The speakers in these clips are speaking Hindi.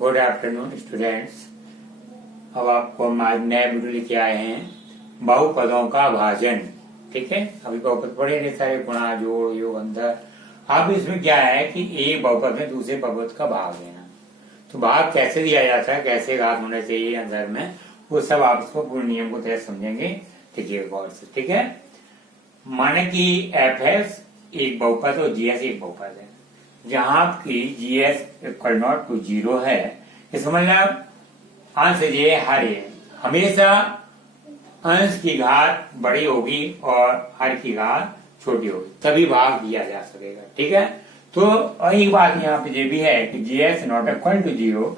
Good afternoon students. अब आपको हम आज नया वीडियो लेके आए हैं बहुपदों का भाजन। ठीक है, अभी बहुपद पढ़े रहे सारे, गुणा, जोड़, योग, अंतर। अब इसमें क्या है कि एक बहुपद में दूसरे बहुपद का भाग देना। तो भाग कैसे दिया जाता है, कैसे घात होना चाहिए अंदर में, वो सब आप इसको पूरे नियम को तहत समझेंगे। देखिए गौर से, ठीक है। माने कि एफ एस एक बहुपद और जी एस एक बहुपद है, जहां की G S equal not to 0 है। इसका मतलब अंश जे हर ए हमेशा अंश की घात बड़ी होगी और हर की घात छोटी होगी, तभी भाग दिया जा सकेगा। ठीक है, तो और एक बात यहाँ पे ये भी है कि G S not equal to 0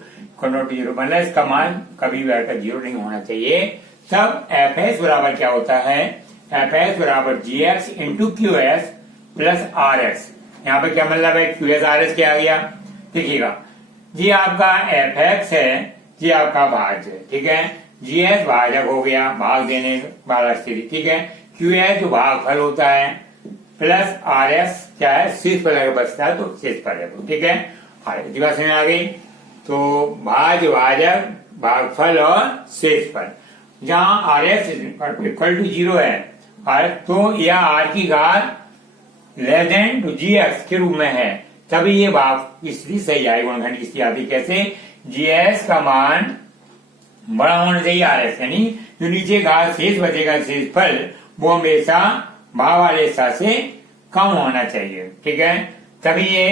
मतलब इसका मान कभी भी 0 नहीं होना चाहिए। तब एफ एस बराबर क्या होता है, एफ एस बराबर G S into Q S plus R S. यहाँ पे क्या मतलब है, क्यू एस आर एस क्या आ गया, देखिएगा। जी आपका एफ एक्स है, जी आपका भाज्य है। ठीक है, जी एस भाजक हो गया, भाग देने वाला स्थिति। ठीक है, क्यू एस जो भागफल होता है, प्लस आर एस क्या है, शेष पर अगर बचता है तो शेष पर है। ठीक है, इतनी बात समझ आ गई। तो भाज्य, भाजक, भागफल और शेष पर, जहां आर एस इक्वल टू 0 है तो यह आर की घात less than two G X के रूप में है, तभी ये भाग की स्थिति सही आएगी। गुणनखंड की स्थिति आती कैसे, जी एस का मान बड़ा होना चाहिए आर एस, यानी जो नीचे घात शेष बचेगा शेष फल, वो हमेशा भाग वाले हिस्सा से कम होना चाहिए। ठीक है, तभी ये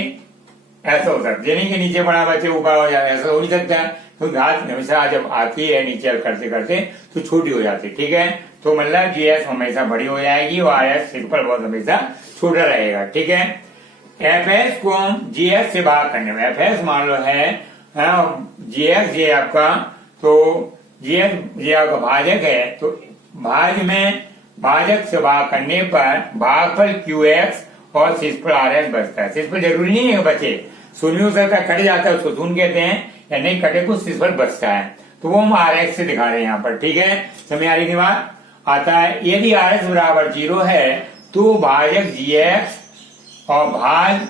ऐसा हो सकता है, नहीं कि नीचे बड़ा बचे ऊपर हो जाए, ऐसा हो नहीं सकता। तो घात हमेशा जब आती है नीचे करते करते तो छोटी हो जाती है। ठीक है, तो मतलब जी एस हमेशा बड़ी हो जाएगी और आर एस सिंपल बहुत हमेशा छोटा रहेगा। ठीक है, एफ एस को जी एस से भाग करने में, एफ एस मान लो है जी एक्स, ये आपका, तो जी एक्स ये आपका भाजक है, तो भाज्य में भाजक से भाग करने पर भागफल क्यू एक्स और शेषफल आर एस बचता है। शेषफल जरूरी नहीं है बचे, शून्य हो सकता है, कट जाता है, उसको शून्य कहते हैं, या नहीं कटे को शेषफल बचता है, तो वो हम आर एक्स से दिखा रहे हैं यहाँ पर। ठीक है, समझ आ रही बात आता है। यदि आर एस बराबर 0 है तो भाजक जी एक्स और भाज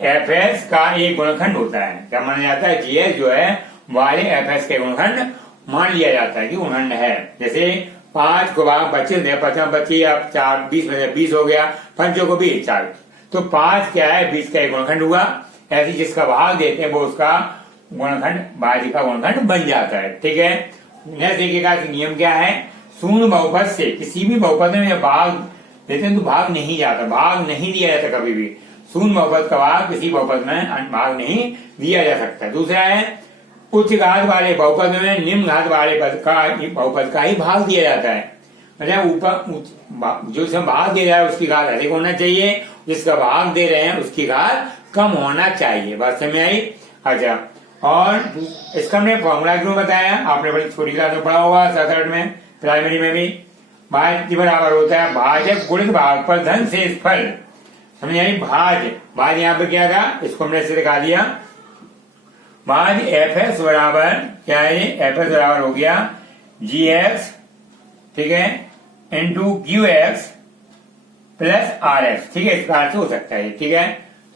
एफ एस का एक गुणनखंड होता है। क्या माना जाता है, जी एस जो है वाले एफ एस के गुणनखंड मान लिया जाता है कि गुणनखंड है। जैसे 5 को भाग 25 50 25 अब 4 20 हो गया, 5 को 20 4, तो 5 क्या है 20 का एक गुणनखंड हुआ। ऐसे जिसका भाग देते हैं वो उसका गुणनखंड भाज्य का गुणनखंड बन जाता है। ठीक है, नेक्स्ट देखिएगा कि नियम क्या है, शून्य बहुपद से किसी भी बहुपद में भाग देते हैं तो भाग नहीं जाता, भाग नहीं दिया जाता कभी भी। शून्य बहुपद का भाग किसी बहुपद में भाग नहीं दिया जा सकता। दूसरा है उच्च घात वाले बहुपद में निम्न घात वाले बहुपद का ही भाग दिया जाता है। मतलब ऊपर जो इसमें भाग दे रहा है उसकी घात अधिक होना चाहिए, जिसका भाग दे रहे हैं उसकी घात कम होना चाहिए। बात समझ आई। अच्छा, और इसका हमने फॉर्मूला क्यों बताया, आपने बड़ी छोटी क्लास में पढ़ा होगा 7-8 में, प्राइमरी में भी। भाज्य बराबर होता है भाजक गुणित भागफल धन शेषफल। समझ आई। भाज्य यहाँ पे क्या था, इसको हमने ऐसे दिखा दिया। भाज्य एफ एस बराबर क्या है, एफ एस बराबर हो गया जी एक्स, ठीक है, into Q x plus R S. ठीक है, इस प्रकार से हो सकता है। ठीक है,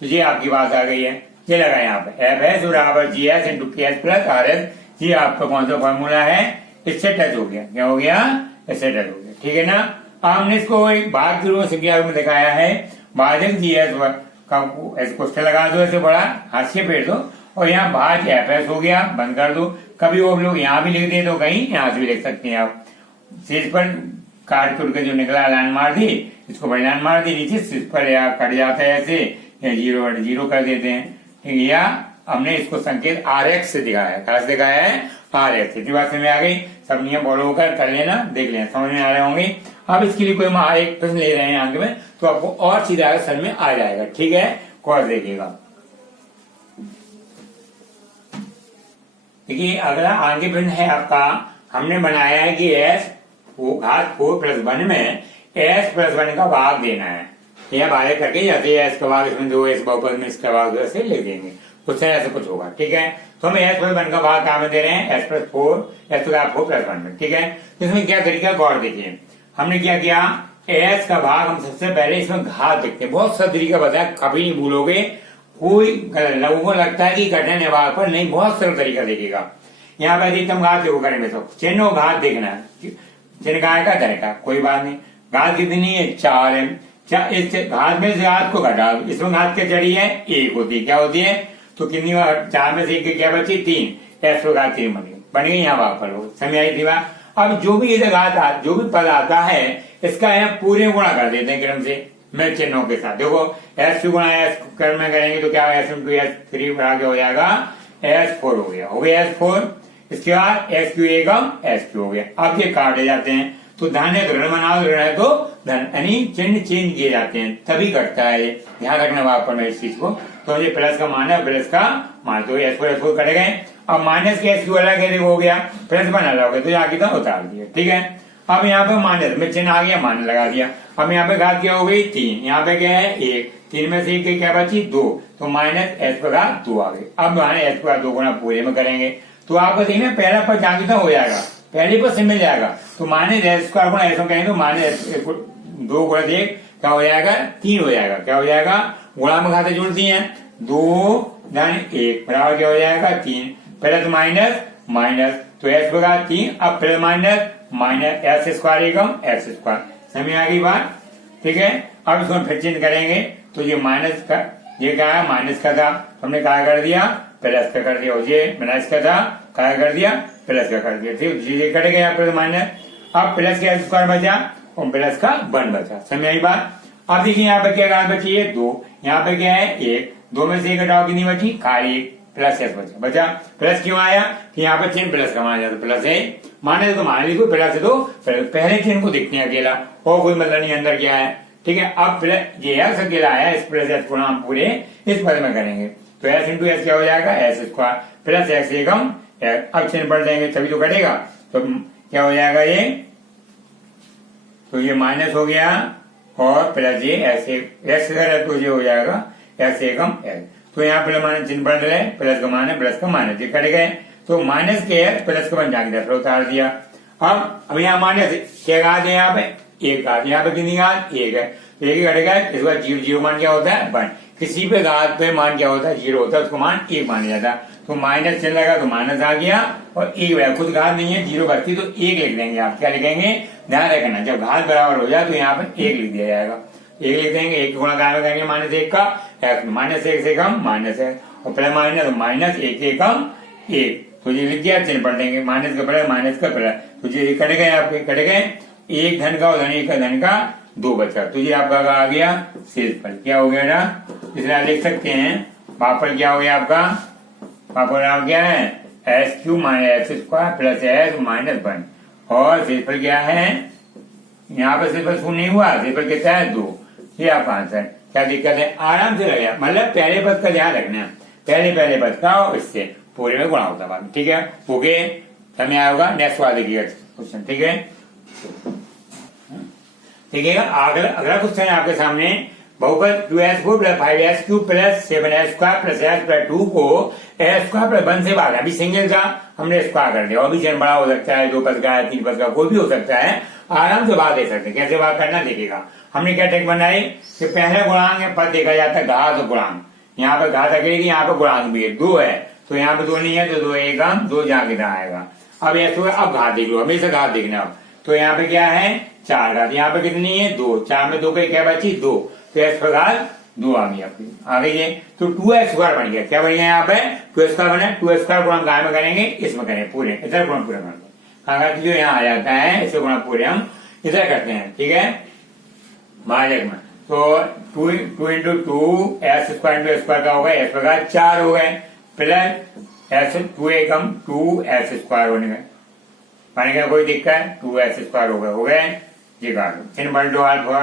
तो ये आपकी बात आ गई है, ये लगा यहाँ पे एफ एस बराबर G S into Q S plus R S. ये आपका कौन सा फॉर्मूला है, इससे टच हो गया। क्या हो गया, इससे टच हो गया। ठीक है ना। हमने इसको एक भाग के रूप में संख्या में दिखाया है, भाजक जी एस का क्वेश्चन लगा दो, ऐसे बड़ा हाथ से फेर दो, और यहाँ भाज एफ एस हो गया, बंद कर दो। कभी वो लोग यहाँ भी लिख दे तो कहीं यहाँ से भी लिख सकते हैं आप। शेष पर काट के जो निकला लाइन मार दी, इसको बड़ी लाइन मार दी, नीचे शेष पर या कट जाता है ऐसे, या 0 कर देते हैं। ठीक है, या हमने इसको संकेत आर एक्स से दिखाया है, कहा से दिखाया है आर एक्स। इतनी बात समझ आ गई। सब नियम फॉलो कर लेना, देख लेना, समझ में आ रहे होंगे। अब इसके लिए कोई हम एक प्रश्न ले रहे हैं आगे में, तो आपको और सीधा समझ में आ जाएगा। ठीक है, कौन देखिएगा। देखिए अगला आगे प्रश्न है आपका, हमने बनाया है कि एस घात 4+1 में एस प्लस 1 का भाग देना है। यह भाग करके जैसे एस का भाग इसमें 2 एस बहुपद में इसका भाग 2 ऐसे ले देंगे, कुछ ऐसा कुछ होगा। ठीक है, तो हम एस प्लस 1 का भाग क्या में दे रहे हैं, एस प्लस 4 एस प्लस 4+1 में। ठीक है, इसमें क्या तरीका गौर देखिए, हमने क्या किया, एस का भाग हम सबसे पहले इसमें घात देखते हैं, बहुत सा तरीका बताया, कभी नहीं भूलोगे। कोई लोगों को लगता है कि कठिन है वहां पर, नहीं, बहुत सरल तरीका देखेगा। यहाँ पर अधिकतम घात देखो करेंगे तो चिन्ह घात देखना है, चिन्ह काय का धन का, कोई बात नहीं। घात कितनी है 4 है, इस घात में से घात को घटा दो, इसमें घात क्या चढ़ी है 1 होती है, क्या होती है, तो कितनी 4 में से 1 क्या बची 3, एक्स घात 3 बन गई। यहाँ वहां पर हो समय आई थी बात। अब जो भी इधर घात जो भी पद आता है इसका यहाँ पूरे गुणा कर देते हैं क्रम से, मैं चिन्हों के साथ। देखो S2 गुणा S क्रम में करेंगे तो क्या S2 S3 बढ़ा के हो जाएगा S4 हो गया, S4। इसके बाद SQ एकम SQ हो गया। अब ये काटे जाते हैं तो धन है तो ऋण बनाओ, ऋण है तो धन, यानी चिन्ह चेंज किए जाते हैं तभी कटता है ये, ध्यान रखना वहां पर मैं इस चीज को। तो ये प्लस का मान है, प्लस का मान, तो S4 कट गए। अब माइनस के SQ अलग है हो गया, प्लस बना लोगे तो यहाँ की तो उतार दिया, ठीक है। अब यहाँ पे माइनस में चिन्ह आ गया, मान लगा दिया। अब यहाँ पे घात क्या हो गई 3, यहाँ पे क्या है 1, 3 में से 1 क्या बची 2, तो माइनस S पर घात 2 आ गई। अब S पर 2 गुना पूरे में करेंगे तो आपको देखना पहला पद जहाँ की हो जाएगा, पहले पर से मिल जाएगा, तो माइनस S² गुणा ऐसा कहेंगे तो माइनस 2 गुणा 1 क्या हो जाएगा 3 हो जाएगा, क्या हो जाएगा, गुणा में खाते जुड़ती है, 2 धन 1 बराबर क्या हो जाएगा 3, प्लस माइनस माइनस, तो S पर घात 3, अब प्लस माइनस माइनस S² एकम S², समझ आ गई बात, ठीक है। अब इसको फिर चिन्ह करेंगे तो ये माइनस का, ये क्या है माइनस का था, हमने क्या कर दिया प्लस का कर दिया, ये माइनस का था क्या कर दिया प्लस का कर दिया, ठीक, ये कट गया प्लस माइनस। अब प्लस का S² बचा और प्लस का 1 बचा, समझ आई बात। अब देखिए यहाँ पे क्या घात बची है 2, यहाँ पे क्या है 1, 2 में से 1 घटाओ कितनी बची खाली 1, प्लस S बचा। प्लस क्यों आया कि यहाँ पे चिन्ह प्लस का माना जाता, प्लस है माने तो मान लीजिए प्लस है तो पहले चिन्ह को देखते हैं अकेला, और कोई मतलब नहीं अंदर क्या है, ठीक है। अब प्लस ये एक्स अकेला आया, इस प्लस S को हम पूरे इस पद में करेंगे तो S इंटू S क्या हो जाएगा S² प्लस X एकम, अब चिन्ह पढ़ देंगे तभी तो कटेगा, तो क्या हो जाएगा ये, तो ये माइनस हो गया और प्लस ये एक्स तो ये हो जाएगा S एकम L, तो यहाँ प्लस माइनस चिन्ह पढ़ रहे, प्लस का मान है प्लस का माइनस, ये कट गए तो माइनस के प्लस का बन जाएंगे 10 उतार दिया। अब यहाँ माइनस क्या घात है, यहाँ पे 1 घात, यहाँ पे कितनी घात 1 है, तो 1 घट गया, इस बार 0 मान क्या होता है 1, किसी पे घात पे मान क्या होता है 0 होता है, उसको मान 1 माना जाता है, तो माइनस चल लगा तो माइनस आ गया और 1 कुछ घात नहीं है 0 बचती तो 1 लिख देंगे, आप क्या लिखेंगे ध्यान रखना, जब घात बराबर हो जाए तो यहाँ पे 1 लिख दिया जाएगा, 1 लिख देंगे, 1 गुणा करेंगे माइनस 1 का, माइनस 1 से कम माइनस है और प्लस माइनस माइनस 1 से कम 1, तो ये लिख दिया, चिन्ह पढ़ देंगे माइनस का प्लस माइनस का प्लस, तो ये कट गए आपके, कट गए, 1 धन का और धन 1 का धन का 2 बचा, तो ये आपका आ गया शेषफल, क्या हो गया ना, इसलिए लिख सकते हैं भागफल क्या हो गया आपका, भागफल नाम क्या है SQ minus S² plus S minus 1, और शेषफल क्या है, यहाँ पर शेषफल 0 नहीं हुआ, शेषफल कितना है 2, ये आपका आंसर। क्या दिक्कत है, आराम से लगे, मतलब पहले पद का ध्यान रखना, पहले पद का और इससे पूरे में गुणा होता है, ठीक है। ओके समय आएगा, नेक्स्ट वाला देखिएगा क्वेश्चन, ठीक है। देखिएगा अगला क्वेश्चन है आपके सामने, बहुपद 2S4 plus 5S³ plus 7S² plus S plus 2 को S² प्लस 1 से भागा, अभी सिंगल था हमने स्क्वायर कर दिया, अभी चैन बड़ा हो सकता है, 2 पद का है 3 पद का कोई भी हो सकता है, आराम से भाग दे सकते हैं। कैसे भाग करना देखिएगा, हमने क्या टेक बनाई कि पहले गुणांक पद देखा जाता है घात और गुणांक, यहाँ पे घात अकेली, यहाँ पे गुणांक भी है 2 है, तो यहाँ पे 2 नहीं है तो 2 एकम 2 जहाँ कितना आएगा। अब ऐसे अब घात देख लो, हमेशा घात देखना। अब तो यहाँ पे क्या है 4 घात, यहाँ पे कितनी है 2, 4 में 2 का क्या बची 2, तो S पर घात 2 आ गई आपकी, आ गई है, तो 2x² बन गया, क्या बन गया यहाँ पे 2x² बना, 2x² गुणा गाय में करेंगे, इसमें करेंगे पूरे, इधर गुणा पूरा करते हैं, जो यहाँ आ जाता है इसे गुणा पूरे हम इधर करते हैं, ठीक है भाजक में, तो 2 इंटू 2 S² इंटू S² का होगा, S पर घात 4 हो गए प्लस S 2 एकम 2S² बनेगा, कोई दिक्कत 2S² हो गए, ये काटो, चिन्ह पलटो अल्फा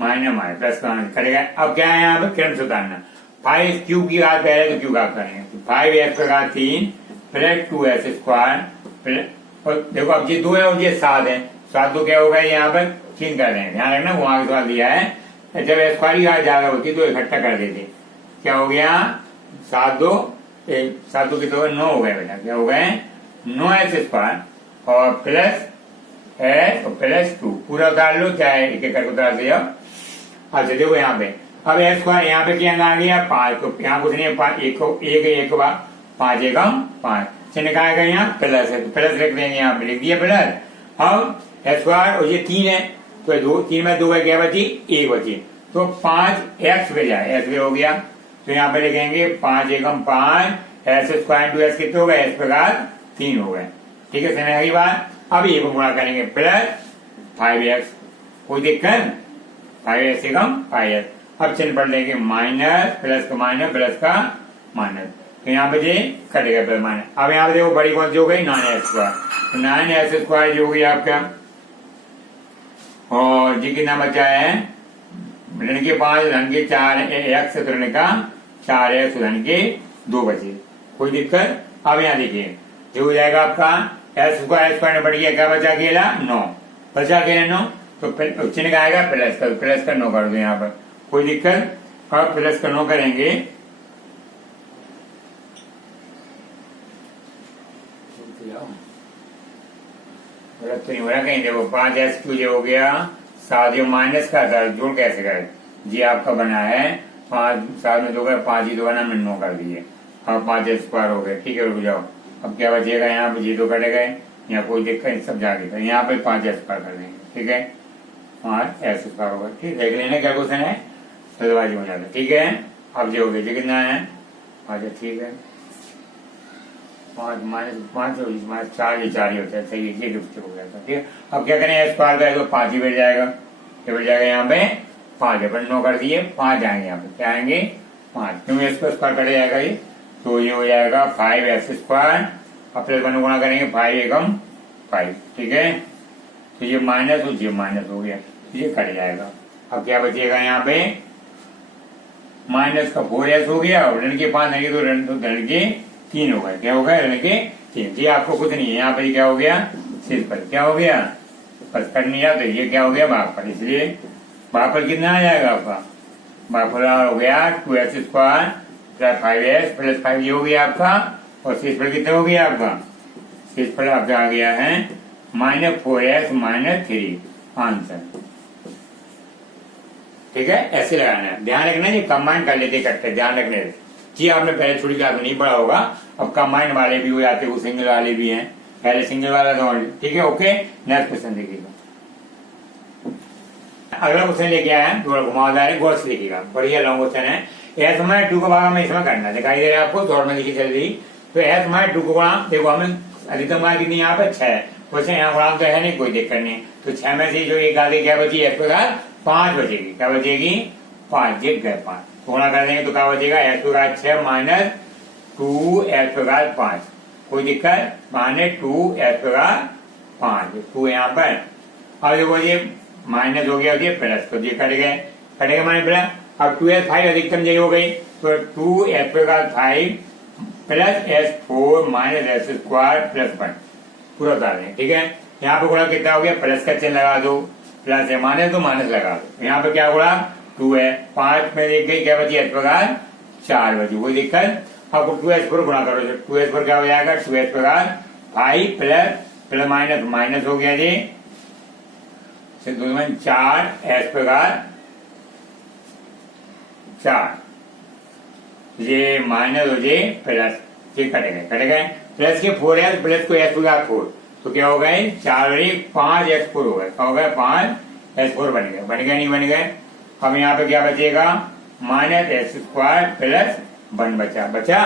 माइनस माइनस प्लस का करेगा। अब क्या है यहाँ पे क्रम से उतारना, 5Q की घात पहले तो Q घात करेंगे, तो 5S पर घात 3 प्लस 2S² प्लस, और देखो अब ये 2 है और ये 7 है, 7 तो क्या होगा यहाँ पर चिन्ह कर रहे हैं, ध्यान रखना वहां के साथ दिया है, जब S² की घात ज्यादा होती तो इकट्ठा कर देते, क्या हो गया 7 2 की तो 9 हो गए बेटा, क्या हो गए 9S² और प्लस S और प्लस 2 पूरा उतार लो, चाहे एक एक करके उतार दिया। अच्छा देखो यहाँ पे अब एस स्क्वायर यहाँ पे क्या आ गया 5, तो यहाँ कुछ नहीं है, एक बार 5 एकम 5 चिन्ह का आएगा यहाँ प्लस है, तो प्लस रख देंगे, यहाँ पे लिख दिया प्लस। अब एस स्क्वायर और ये 3 है, तो 3 में 2 का क्या बची 1 बची, तो 5 एक्स पे जाए, एक्स पे हो गया, तो यहाँ पे लिखेंगे 5 एकम 5 एस स्क्वायर टू एस कितने हो गए, एस प्रकार 3 हो गए। ठीक है, समझ आई बात। अब ये को गुणा करेंगे प्लस 5x, कोई दिक्कत, 5x एकम 5x। अब चिन्ह पढ़ लेंगे माइनस, प्लस का माइनस, प्लस का माइनस, तो यहाँ पे ये कटेगा प्लस माइनस। अब यहाँ पे देखो बड़ी कौन सी हो गई 9x स्क्वायर, तो 9x स्क्वायर जो हो गया आपका, और जी कितना बचा है ऋण के 5 धन के 4 x ऋण का 4x धन के 2 बचे, कोई दिक्कत। अब यहाँ देखिए जो हो जाएगा आपका एस स्क्वायर बढ़ गया, क्या बचा अकेला 9, बचा अकेला 9, तो चिन्ह का आएगा प्लस का, प्लस का 9 कर दो यहाँ पर, कोई दिक्कत। अब प्लस का 9 करेंगे, तो नहीं हो रहा कहीं, देखो 5x क्यूब हो गया 7, माइनस का था जोड़ कैसे करे जी आपका बना है 5 7 में 2 5 ही 2 बना, मैंने 9 कर दिए। अब 5x स्क्वायर हो गए, ठीक है रुक जाओ। अब क्या बचेगा यहाँ पे, जी तो कटे गए, यहाँ कोई दिक्कत नहीं, सब जाके कर यहाँ पे 5x स्क्वायर कर देंगे, ठीक है 5x स्क्वायर होगा। ठीक देख लेना क्या क्वेश्चन है, सदवाजी हो जाता, ठीक है। अब जो हो गया जी कितना है 5, ठीक है 5 माइनस 5 माइनस 4 ही 4 ही होता है, सही ये गिफ्ट हो गया था, ठीक है। अब क्या करें स्क्वायर का तो 5 ही बैठ जाएगा, क्या बैठ जाएगा यहाँ पे 5 है, पर 9 कर दिए 5 आएंगे यहाँ पे, क्या आएंगे 5, क्योंकि इसको स्क्वायर कट जाएगा ये, तो ये हो जाएगा 5x स्क्वायर, अब प्लस 1 गुणा करेंगे 5 एकम 5, ठीक है। तो ये माइनस और ये माइनस हो गया, तो ये कट जाएगा। अब क्या बचेगा यहाँ पे माइनस का 4x हो गया, और ऋण के 5 नहीं तो ऋण के 3 हो गए, क्या हो गया ऋण के 3, जी आपको कुछ नहीं है यहाँ पे, क्या हो गया सिर्फ पर क्या हो गया बस कट नहीं जाता, ये क्या हो गया भागफल, इसलिए भागफल कितना आ जाएगा आपका, भागफल हो गया 2x square plus 5x plus 5 ये हो गया आपका, और शेषफल कितना हो गया आपका, शेषफल आपका आ गया है -4x -3 आंसर, ठीक है। ऐसे लगाना है, ध्यान रखना ये कंबाइन कर लेते इकट्ठे, ध्यान रखने जी आपने पहले छोटी क्लास में नहीं पढ़ा होगा, अब कंबाइन वाले भी हो जाते हैं, सिंगल वाले भी हैं, पहले सिंगल वाला था, ठीक है ओके। नेक्स्ट क्वेश्चन देखिएगा, अगला क्वेश्चन लेके आया है थोड़ा घुमावदार है, गौर से देखिएगा, बढ़िया लॉन्ग क्वेश्चन है। एस माइनस 2 का भाग हमें इसमें करना दिखाई दे रहा है आपको, शॉर्ट में लिखी चल रही, तो एस माइनस 2 को गुणा, देखो हमें अधिकतम मान कितनी यहाँ पे 6, क्वेश्चन यहाँ गुणांक तो है नहीं, कोई दिक्कत नहीं, तो 6 में से जो एक आगे क्या बची एस प्रकार 5 बचेगी, क्या बचेगी 5, जीत गए 5, गुणा कर देंगे तो क्या बचेगा एस प्रकार 6 माइनस 2 एस प्रकार 5, कोई दिक्कत, माइनस 2 एस प्रकार 5, 2 यहाँ पर। अब देखो ये माइनस हो गया ये प्लस, तो ये कटेगा माइनस प्लस, अब 2s5 अधिकतम जगह हो गई, तो 2s प्रकार 5 plus s4 minus S square plus 1 पूरा उतार दें, ठीक है। यहाँ पे गुणा कितना हो गया, प्लस का चिन्ह लगा दो, प्लस है माइनस तो माइनस लगा दो, यहाँ पे क्या गुणा 2 है, 5 में देख गई क्या बची एस प्रकार 4 बची, कोई दिक्कत। आपको 2s4 गुणा करो, 2s4 क्या हो जाएगा 2s प्रकार 5 प्लस माइनस माइनस हो गया जी 4 एस प्रकार 4, ये माइनस हो जाए प्लस, ये कटे गए प्लस के 4s प्लस को एस प्रकार 4, तो क्या हो गए 4 और 1 5s4 हो गए, क्या हो गए 5s4 बन गए नहीं बन गए। अब यहाँ पे क्या बचेगा माइनस एस स्क्वायर प्लस 1 बचा।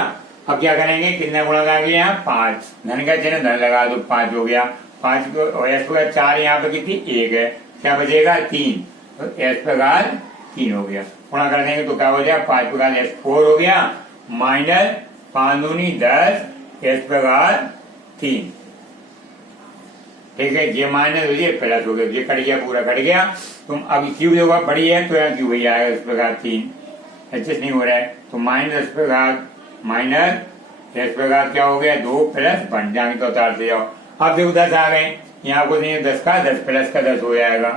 अब क्या करेंगे, कितना गुणा आ गया यहाँ 5, धन का चिन्ह धन लगा दो, 5 हो गया, 5 को एस प्रकार 4 यहाँ पे कितनी 1 है, क्या बचेगा 3, तो एस प्रकार 3 हो गया, गुणा कर देंगे तो क्या हो जाएगा 5 प्रकार s4 हो गया, माइनस 5 दूनी 10 एस प्रकार 3, ठीक है। ये माइनस हो गया प्लस हो गया, ये कट गया पूरा कट गया, तुम अब क्यूब होगा बड़ी है तो यहाँ क्यूब ही आएगा इस प्रकार 3, एडजस्ट नहीं हो रहा है, तो माइनस प्रकार माइनस एस प्रकार क्या हो गया 2 प्लस 1, जाएंगे तो उतार से जाओ। अब देखो 10 आ गए, यहाँ को नहीं 10 का 10 प्लस का 10 हो जाएगा,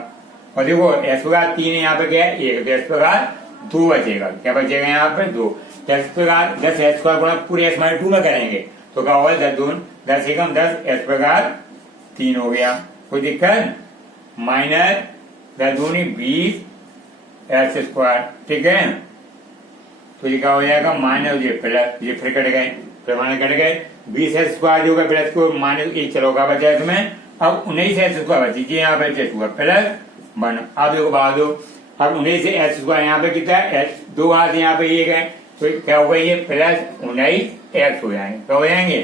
और देखो एस प्रकार 3 है यहाँ पे क्या है 1, तो एस प्रकार 2 बचेगा, क्या बचेगा यहाँ पे 2, एस प्रकार 10 एस स्क्वायर गुणा पूरे एस माइनस 2 में करेंगे तो क्या होगा 10 एकम 10 एस प्रकार 3 हो गया, कोई दिक्कत, माइनस 10 दूनी 20 एस स्क्वायर, ठीक है। तो ये क्या हो जाएगा माइनस ये प्लस, ये फिर कट गए, पैमाने कट गए, 20 एस स्क्वायर जो प्लस को माइनस एक चलोगा बचा इसमें, अब 19 एस स्क्वायर बची यहाँ पे प्लस 1। अब देखो बात दो, अब 19 एस स्क्वायर यहाँ पे कितना है, एस दो हाथ यहाँ पे एक है, तो क्या होगा ये प्लस 19 एक्स हो जाएंगे, क्या हो जाएंगे,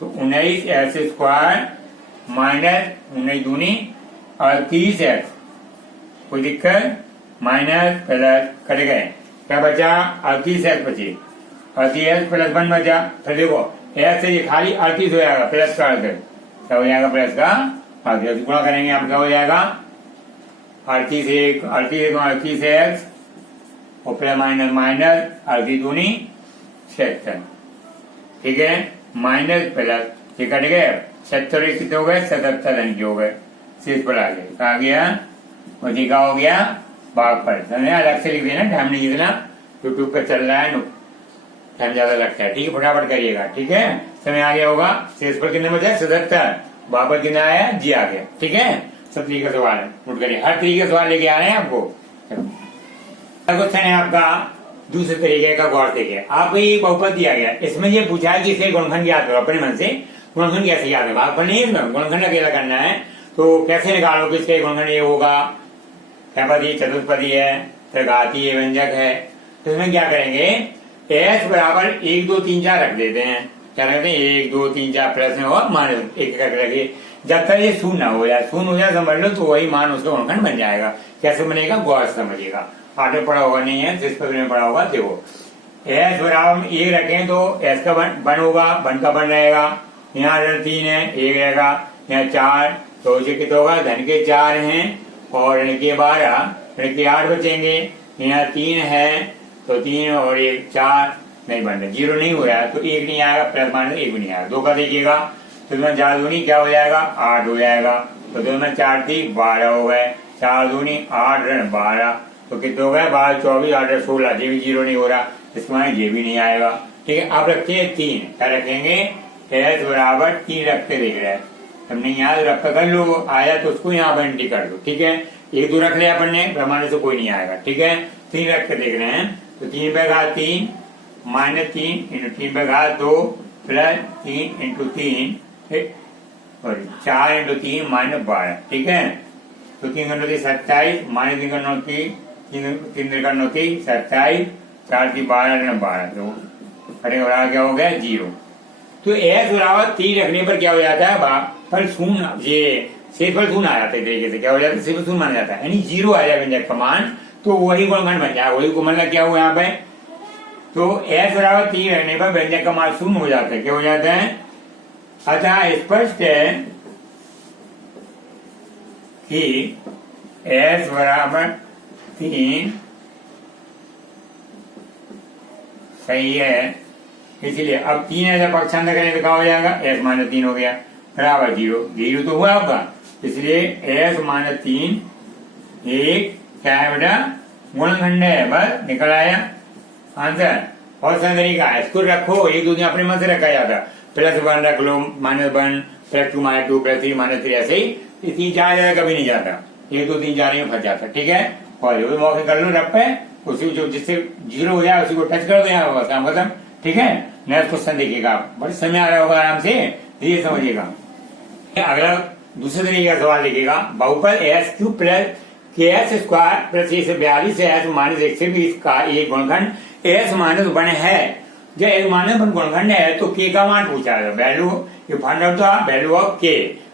तो 19 एस स्क्वायर माइनस 19 दूनी 38 एक्स, कोई दिक्कत, माइनस प्लस कट गए, क्या बचा 38 एक्स बची, 38 एक्स प्लस 1 बचा। फिर देखो एक्स से ये खाली 38 हो जाएगा, प्लस का क्या हो जाएगा, प्लस का 38 गुणा करेंगे, आप क्या हो जाएगा 38 एक्स और प्लस माइनस माइनस 38 दूनी 76, ठीक है, माइनस प्लस ये कट गए, 76 कितने हो गए, 77 रन के हो गए, शेष पर आ गए, कहा गया और जी का हो गया भाग पर। अलग से लिख देना, टाइम नहीं जितना यूट्यूब पे चल रहा है, टाइम ज्यादा लगता है, ठीक है, फटाफट करिएगा, ठीक है, समय आ गया होगा, शेष पर कितने बचे 77, वापस कितना आया जी आ गया, ठीक है। सब तरीके का सवाल है, नोट करिए, हर तरीके का सवाल लेके आ रहे हैं आपको। क्वेश्चन है आपका दूसरे तरीके का, गौर देखिए, आपको ये बहुपद दिया गया, इसमें ये पूछा है कि इसके गुणनखंड याद करो अपने मन से, गुणनखंड कैसे याद है, भागफल नहीं है इसमें, गुणनखंड अकेला करना है, तो कैसे निकालो कि इसके गुणनखंड ये होगा, क्षयपदी चतुष्पदी है, फिर घाती है, व्यंजक है, तो इसमें क्या करेंगे, एस बराबर 1 2 3 4 रख देते हैं, क्या रखते हैं 1 2 3 4 प्लस में और माइनस एक करके रखिए, जब तक ये शून्य हो जाए, शून्य हो जाए समझ लो, तो वही मान उसका गुणनखंड बन जाएगा। कैसे बनेगा गौर समझिएगा, आगे पढ़ा होगा नहीं है, जिस पर में पढ़ा होगा, देखो एस बराबर 1 रखें तो एस का बन होगा, बन का बन रहेगा, यहाँ 3 है 1 रहेगा, यहाँ 4 तो उसे कितना होगा, धन के 4 हैं और ऋण के 12, ऋण के 8 बचेंगे, यहाँ 3 है तो 3 और 1 4 नहीं बन रहा, 0 नहीं हो रहा है, तो 1 नहीं आएगा, प्लस माइनस 1 भी नहीं आएगा, 2 का देखिएगा, तो इसमें 4 दूनी क्या हो जाएगा 8 हो जाएगा, तो 2 में 4 थी 12 हो गए, 4 दूनी 8 ऋण 12, तो कितने हो गए 12 24 8 16, ये भी 0 नहीं हो रहा, इसके माने ये भी नहीं आएगा, ठीक है। आप रखते हैं 3, क्या रखेंगे एस बराबर 3 रखते देख रहे हैं, हमने यहाँ रख कर लो, आया तो उसको यहाँ पर एंट्री कर दो, ठीक है, 1 2 रख लिया अपन ने, ब्रह्मांड से कोई नहीं आएगा, ठीक है, 3 रख के देख रहे हैं, तो 3 पे घात 3 माइनस 3 इंटू 3 पे घात 2 प्लस 3 इंटू 3 और 4 इंटू 3 माइनस 12, ठीक है, तो 3 का 9 27 माइनस 3 का 9 3 का 9 27 4 थी 12 12, तो अरे बराबर क्या हो गया 0। तो एस बराबर 3 रखने पर क्या हो जाता है, फल शून्य, ये शेषफल शून्य आ जाता है, तरीके से क्या हो जाता है, शेषफल शून्य माना जाता है, यानी 0 आ जाए व्यंजक का मान, तो वही गुणनखंड बन जाए, वही को मतलब क्या हुआ यहाँ पे, तो एस बराबर 3 रखने पर व्यंजक का मान शून्य हो जाता है, क्या हो जाता है। अतः स्पष्ट है कि एस बराबर 3 सही है, इसलिए अब 3 ऐसा पक्षांतर करें तो क्या हो जाएगा, एस माइनस 3 हो गया बराबर 0, 0 तो हुआ आपका, इसलिए एस माइनस 3 एक क्या है बेटा गुणनखंड है, बस निकल आया आंसर। और सा तरीका है, इसको रखो, एक दूसरे अपने मन से रखा जाता, +1 रख लो, -1 +2 -2 +3 -3, ऐसे ही 3 4 जगह कभी नहीं जाता, 1 2 3 4 में फंस जाता, ठीक है। और मौके कर लो रख पे, उसी जो जिससे 0 हो जाए उसी को टच कर दो, यहाँ काम खत्म, ठीक है। नेक्स्ट क्वेश्चन देखिएगा, बड़े समय आ रहा होगा, आराम से ये समझिएगा। अगला दूसरे तरीके का सवाल देखिएगा, बहुपद SQ plus KS square plus 42 से S माइनस 120 का एक गुणनखंड S माइनस 1 है। जब S माइनस 1 गुणनखंड है तो K का मान पूछा है, वैल्यू ये फाइंड आउट था, वैल्यू ऑफ K,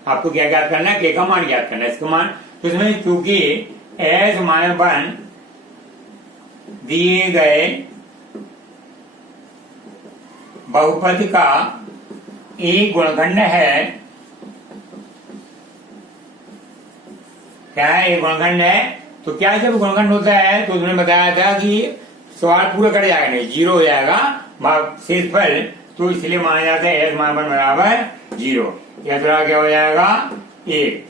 आपको क्या ज्ञात करना है, K का मान ज्ञात करना है, इसका मान। तो इसमें चूंकि S माइनस 1 दिए गए बहुपद का एक गुणनखंड है, क्या है एक गुणनखंड है, तो क्या जब गुणनखंड होता है तो उसने बताया था कि सवाल पूरा कर जाएगा, नहीं 0 हो जाएगा शेषफल, तो इसलिए माना जाता है S माइनस 1 बराबर 0, S बराबर क्या हो जाएगा 1,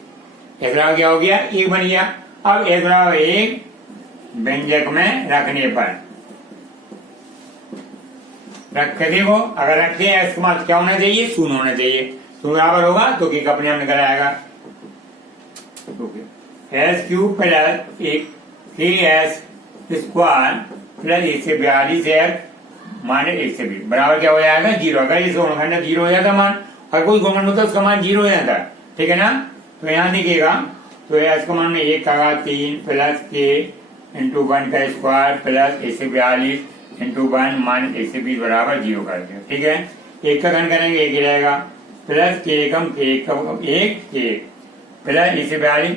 S बराबर क्या हो गया 1 बन गया। अब S बराबर 1 व्यंजक में रखने पर रख के देखो, अगर रखते हैं इसका मान क्या होना चाहिए, 0 होना चाहिए, तो बराबर होगा तो कि अपने आप निकल आएगा, SQ plus KS square plus 142x minus 120 बराबर क्या हो जाएगा 0। अगर इस गुणनखंड में 0 हो जाता मान, और कोई गुणनखंड होता उसका मान 0 हो जाता, ठीक है ना। तो यहाँ देखिएगा, तो एस का मान में 1 का घात 3 प्लस के इंटू 1 का स्क्वायर प्लस 142 इंटू 1 माइनस 120 बराबर 0 कर दिया, ठीक है। एक का घन करेंगे 1 ही रहेगा, प्लस के एकम के एक के प्लस 142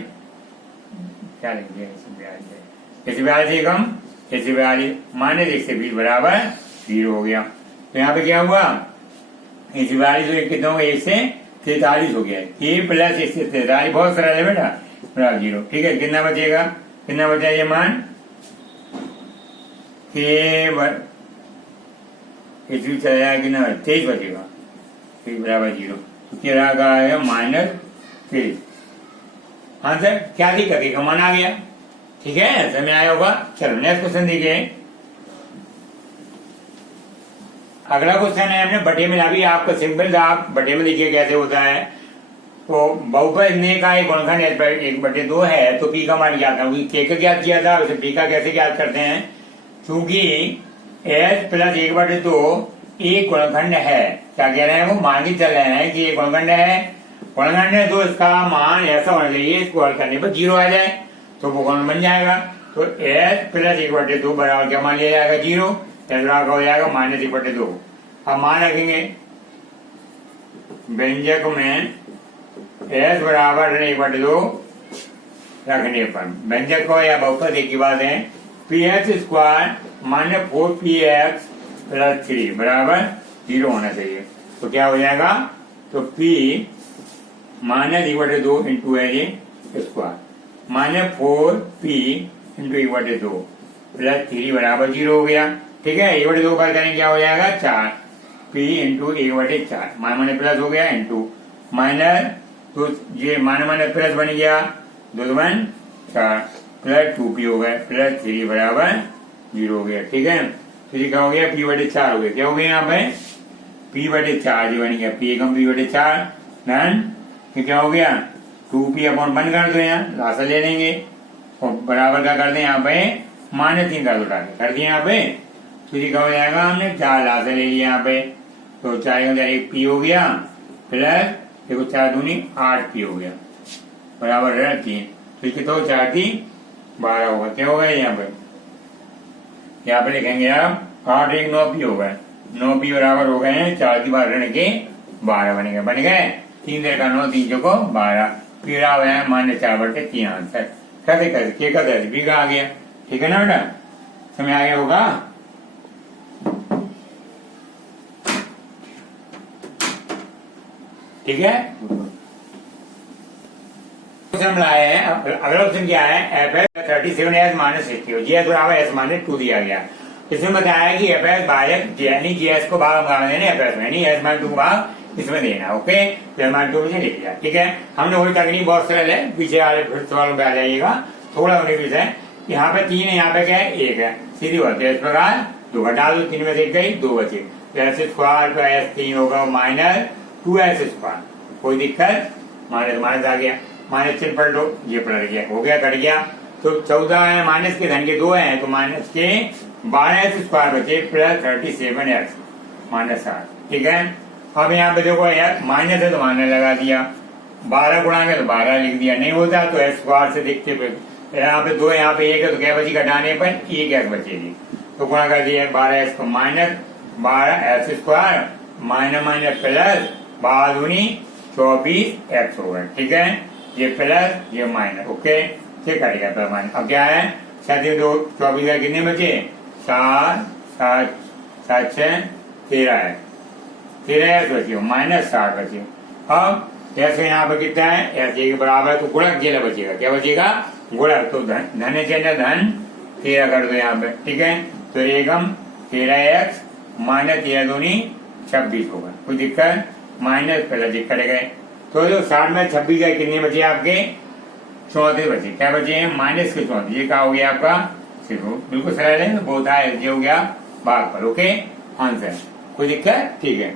क्या लिखेंगे 142 एकम 142 माइनस 120 बराबर 0 हो गया। तो यहाँ पे क्या हुआ 142 कितना हो गया 1 से 43 हो गया, के प्लस 1 से 43 बहुत सरल है बेटा बराबर 0, ठीक है। कितना बचेगा, कितना बचा ये मान के चला जाएगा कितना 23 बचेगा, ठीक बराबर 0। तो क्या आएगा माइनस 23। हाँ सर क्या दिक्कत है, मान आ गया, ठीक है समझ आया होगा। चलो नेक्स्ट क्वेश्चन देखिए। अगला क्वेश्चन है हमने बटे में, अभी आपका सिंपल था, आप बटे में देखिए कैसे होता है। तो बहुपद ने का एक गुणनखंड 1/2 है, तो पी का मान ज्ञात करना, के का ज्ञात किया था, उसे पी का कैसे ज्ञात करते हैं, क्योंकि एस प्लस 1/2 एक गुणनखंड है। क्या कह रहे हैं वो मान के चल रहे हैं कि एक गुणनखंड है, गुणनखंड है तो इसका मान ऐसा होना चाहिए इसको हल करने पर 0 आ जाए तो वो गुणन बन जाएगा। तो एस प्लस 1/2 बराबर क्या मान लिया जाएगा 0, हो जाएगा माइनस 1/2। अब मान रखेंगे व्यंजक में एस बराबर 1/2 रखने पर व्यंजक को या बहुपद एक ही बात है, P x square minus 4px plus 3 बराबर 0 होना चाहिए। तो क्या हो जाएगा, तो p माइनस 1/2 इंटू एज square minus 4p into 1/2 plus 3 बराबर 0 हो गया, ठीक है। 1/2 पर करें क्या हो जाएगा 4 p इंटू 1/4 माइनस प्लस हो गया इंटू माइनस, तो ये माइनस प्लस बन गया 2 4 प्लस 2p हो गया प्लस 3 बराबर 0 हो गया, ठीक है। तो ये क्या हो गया p/4 हो गया, क्या हो गया यहाँ पे p/4 बन गया, p एकम p/4 धन क्या हो गया 2p अपॉन बंद कर दो, यहाँ लासा ले लेंगे और बराबर का कर दें यहाँ पे -3 कर दो, कर दिए यहाँ पे। तो ये क्या हो जाएगा, हमने 4 लासा ले लिया यहाँ पे, तो 4 का 1p हो गया प्लस देखो 4 दूनी 8p हो गया बराबर 3। तो कितना 4 3 12 होगा, क्या होगा यहाँ पे लिखेंगे आप 8 1 9p होगा, 9p बराबर हो गए हैं 4 की बार ऋण के 12 बनेंगे, बन गए 3 का 9 3 चौको 12, फिर आ गए -4/3 आंसर। कैसे कैसे के का दर्ज भी आ गया, ठीक है ना बेटा, समझ आ गया होगा। ठीक है, हम लाए हैं अगला ऑप्शन क्या है, F S 37 minus 60 G S बराबर एस माइनस 2 दिया गया। इसमें बताया कि एफ एस भाजक यानी जी एस को भाग देना एफ एस में, नहीं एस माइनस 2 को भाग इसमें देना, ओके। तो एस माइनस 2 में लिख दिया, ठीक है। हमने वही तकनीक बहुत सरल है, पीछे वाले सवालों पे आ जाइएगा, थोड़ा उन्हें पीछे यहाँ पे 3 है, यहाँ पे क्या है 1 है, सीधी बात है। इस प्रकार 2 घटा दो, 3 में से 1 गई 2 बचे, तो एस स्क्वायर तो एस 3 होगा माइनस 2s स्क्वायर, कोई दिक्कत माइनस आ गया, माइनस चिन्ह पलट दो, ये पलट गया, हो गया कट गया। तो 14 है माइनस के धन के 2 है, तो माइनस के 12s स्क्वायर बचे प्लस 37x माइनस 8, ठीक है। अब यहाँ पे देखो यार माइनस है तो माइनस लगा दिया, 12 गुणा के तो 12 लिख दिया, नहीं होता तो एस स्क्वायर से देखते हुए यहाँ पे 2 यहाँ पे 1 है तो क्या बची घटाने पर 1 बचेगी, तो गुणा कर दिया 12s को minus 12s square minus minus plus 12 दूनी 24x होगा, ठीक है। ये प्लस ये माइनस, ओके, ये कट गया प्लस माइनस। अब क्या है 24 का कितने बचे 7 7 7 6 13 है, 13 बचे माइनस 60 बचे। अब ऐसे यहाँ पे कितना है ऐसे के बराबर, तो गुणक जेला बचेगा, क्या बचेगा गुणक, तो धन चिन्ह धन 13 कर दो यहाँ पे, ठीक है। तो एकम 13x माइनस 13 दूनी 26 होगा, कोई दिक्कत माइनस प्लस कट गए। तो जो 60 में 26 गए कितने बचे आपके 34 बचे, क्या बचे हैं माइनस के 34, ये क्या हो गया आपका सिर्फ, बिल्कुल सरल है, बहुत है, ये हो गया भाग पर, ओके आंसर, कोई दिक्कत, ठीक है।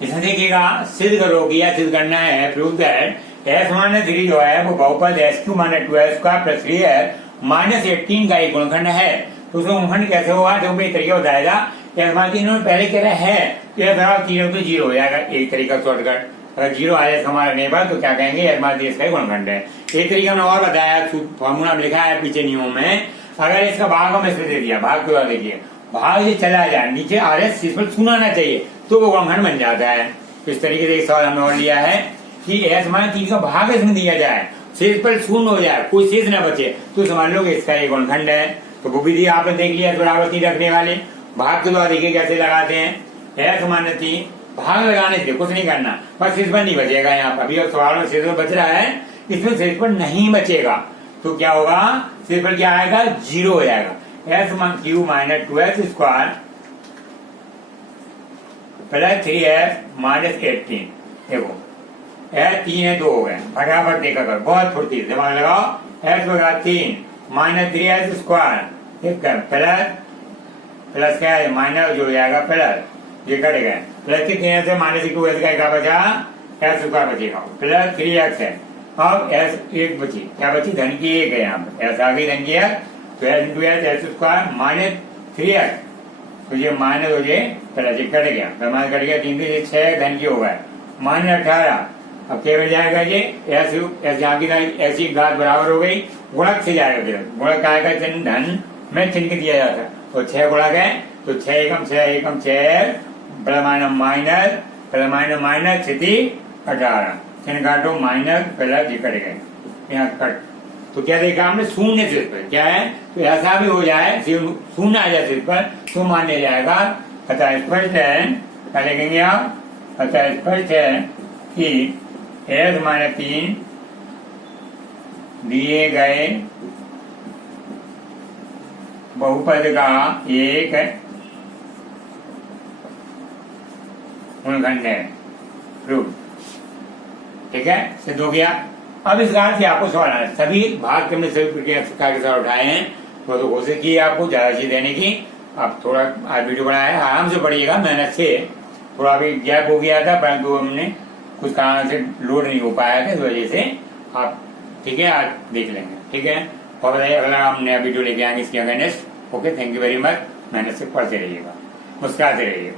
इसमें देखिएगा सिद्ध करो कि यह सिद्ध करना है, प्रूव दैट एस माइनस 3 जो है वो बहुपद S Q minus 2s square plus 3s minus 18 का एक गुणनखंड है। तो उसका गुणनखंड कैसे होगा, तो भाई तरीका बताएगा। एस माइनस इन्होंने पहले कह रहा है तो एस बराबर 3 तो 0 हो जाएगा, एक तरीका शॉर्टकट। अगर 0 आ जाए हमारा नेबर तो क्या कहेंगे, एस माइनस इसका ही गुणनखंड है। एक तरीका हमने और बताया, फॉर्मूला में लिखा है पीछे नियमों में, अगर इसका भाग हम इसमें दे दिया, भाग के बाद देखिए भाग ये चला जाए नीचे आर एस पर शून्य आना चाहिए तो वो गुणनखंड बन जाता है। तो इस तरीके से एक सवाल हमने और लिया है कि एस माइनस 3 का भाग इसमें दिया जाए, शेष पर शून्य हो जाए, कोई शेष न बचे, तो समझ लो कि इसका एक गुणनखंड है। तो वो विधि आपने देख लिया, बराबर 3 रखने वाले। भाग के द्वारा देखिए कैसे लगाते हैं। एस माइनस 3 भाग लगाने से कुछ नहीं करना, बस शेष पर नहीं बचेगा। यहाँ पर अभी सवाल में शेष पर बच रहा है, इसमें शेष पर नहीं बचेगा तो क्या होगा, शेष पर क्या आएगा, 0 हो जाएगा। S Q minus 2s square plus 3s minus 18। देखो एस 3 है 2 हो गए, फटाफट देखा कर, बहुत फुर्ती दिमाग लगाओ। एस बगा 3 माइनस 3s स्क्वायर प्लस क्या है, माइनस जो हो जाएगा प्लस, ये कट गए, प्लस के 3 से माइनस 2s का क्या बचा, एस स्क्वायर बचेगा, प्लस 3x है। अब एस एक बची, क्या बची, धन की 1 है, यहाँ पे एस आ गई धन की 1, तो S into S square minus 3x, तो ये माइनस हो जाए प्लस, ये कट गया, माइनस कट गया, 3 से 6 धन की हो गए, माइनस 18। अब क्या मिल जाएगा, ये एस यहाँ की ऐसी घात बराबर हो गई, गुणक से जाएगा, गुणक आएगा धन में चिन्ह दिया जाता है, तो 6 गुणक है, तो 6 एकम 6 प्लस माइनस माइनस 18, चिन्ह काटो माइनस प्लस, ये कट गए, यहाँ कट। तो क्या देखा हमने, शून्य शेष पर क्या है, तो ऐसा भी हो जाए शून्य आ जाए शेष पर तो मान लिया जाएगा। अतः स्पष्ट है, क्या लिखेंगे आप, अतः स्पष्ट है कि एस माइनस 3 दिए गए बहुपद का एक गुणनखंड है, प्रूफ। ठीक है, सिद्ध हो गया। अब इस कारण से आपको सवाल आना, सभी भाग के हमने सभी प्रक्रिया के साथ उठाए हैं, तो कोशिश की आपको ज्यादा चीज देने की। आप थोड़ा आज वीडियो बनाया है, आराम से पढ़िएगा, मेहनत से। थोड़ा भी गैप हो गया था, परंतु हमने कुछ कारण से लोड नहीं हो पाया था, इस वजह से आप ठीक है आज देख लेंगे। ठीक है, और बताइए अगला हम नया वीडियो लेके आएंगे इसके against. Okay, thank you very much. मेहनत से पढ़ते रहिएगा, मुस्कुराते रहिए।